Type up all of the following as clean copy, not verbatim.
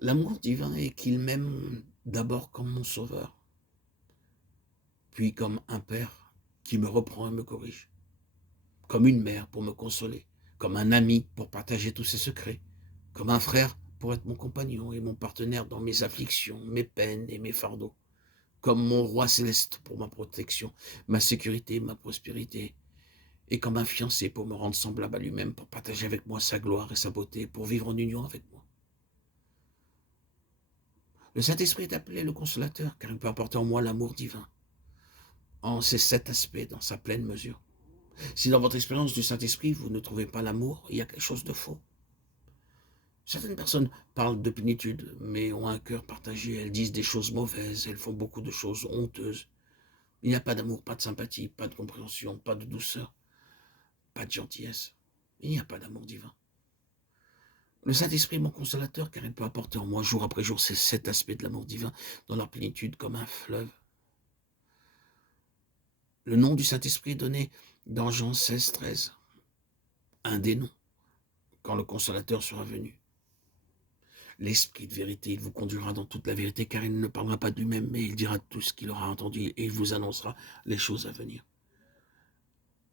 L'amour divin est qu'il m'aime d'abord comme mon sauveur, puis comme un père qui me reprend et me corrige, comme une mère pour me consoler, comme un ami pour partager tous ses secrets, comme un frère pour être mon compagnon et mon partenaire dans mes afflictions, mes peines et mes fardeaux, comme mon roi céleste pour ma protection, ma sécurité, ma prospérité, et comme un fiancé pour me rendre semblable à lui-même, pour partager avec moi sa gloire et sa beauté, pour vivre en union avec moi. Le Saint-Esprit est appelé le consolateur, car il peut apporter en moi l'amour divin, en ces 7 aspects, dans sa pleine mesure. Si dans votre expérience du Saint-Esprit, vous ne trouvez pas l'amour, il y a quelque chose de faux. Certaines personnes parlent de plénitude, mais ont un cœur partagé, elles disent des choses mauvaises, elles font beaucoup de choses honteuses. Il n'y a pas d'amour, pas de sympathie, pas de compréhension, pas de douceur, pas de gentillesse. Il n'y a pas d'amour divin. Le Saint-Esprit est mon consolateur, car il peut apporter en moi, jour après jour, ces 7 aspects de l'amour divin, dans leur plénitude comme un fleuve. Le nom du Saint-Esprit est donné dans Jean 16, 13. Un des noms, quand le consolateur sera venu. L'Esprit de vérité, il vous conduira dans toute la vérité, car il ne parlera pas de lui-même, mais il dira tout ce qu'il aura entendu, et il vous annoncera les choses à venir.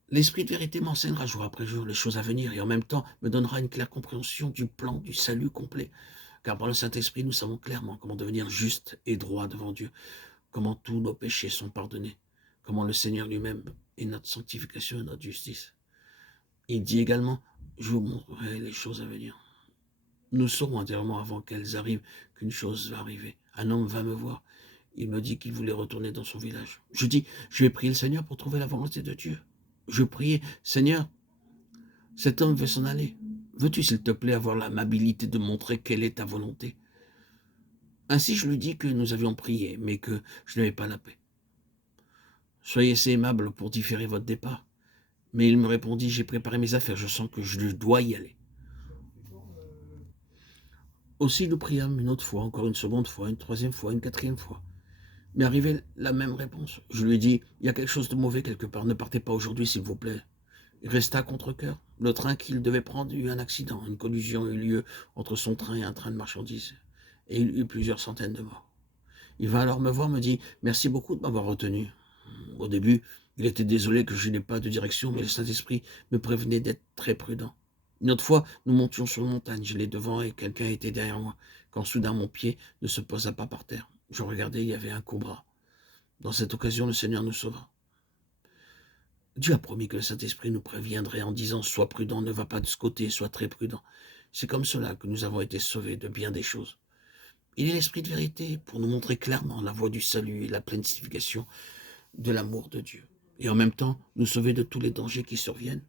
L'Esprit de vérité m'enseignera jour après jour les choses à venir, et en même temps me donnera une claire compréhension du plan du salut complet. Car par le Saint-Esprit, nous savons clairement comment devenir juste et droit devant Dieu, comment tous nos péchés sont pardonnés, comment le Seigneur lui-même est notre sanctification et notre justice. Il dit également, je vous montrerai les choses à venir. Nous saurons intérieurement avant qu'elles arrivent qu'une chose va arriver. Un homme va me voir. Il me dit qu'il voulait retourner dans son village. Je dis, je vais prier le Seigneur pour trouver la volonté de Dieu. Je priais, Seigneur, cet homme veut s'en aller. Veux-tu, s'il te plaît, avoir l'amabilité de montrer quelle est ta volonté? Ainsi, je lui dis que nous avions prié, mais que je n'avais pas la paix. Soyez assez aimable pour différer votre départ. Mais il me répondit, j'ai préparé mes affaires, je sens que je dois y aller. Aussi, nous priâmes une autre fois, encore une seconde fois, une troisième fois, une quatrième fois. Mais arrivait la même réponse. Je lui ai dit, il y a quelque chose de mauvais quelque part, ne partez pas aujourd'hui, s'il vous plaît. Il resta à contre-cœur. Le train qu'il devait prendre eut un accident. Une collision eut lieu entre son train et un train de marchandises. Et il eut plusieurs centaines de morts. Il vint alors me voir, me dit, merci beaucoup de m'avoir retenu. Au début, il était désolé que je n'ai pas de direction, mais le Saint-Esprit me prévenait d'être très prudent. Une autre fois, nous montions sur une montagne, j'allais devant et quelqu'un était derrière moi, quand soudain mon pied ne se posa pas par terre. Je regardais, il y avait un cobra. Dans cette occasion, le Seigneur nous sauva. Dieu a promis que le Saint-Esprit nous préviendrait en disant « Sois prudent, ne va pas de ce côté, sois très prudent ». C'est comme cela que nous avons été sauvés de bien des choses. Il est l'Esprit de vérité pour nous montrer clairement la voie du salut et la pleine signification de l'amour de Dieu. Et en même temps, nous sauver de tous les dangers qui surviennent.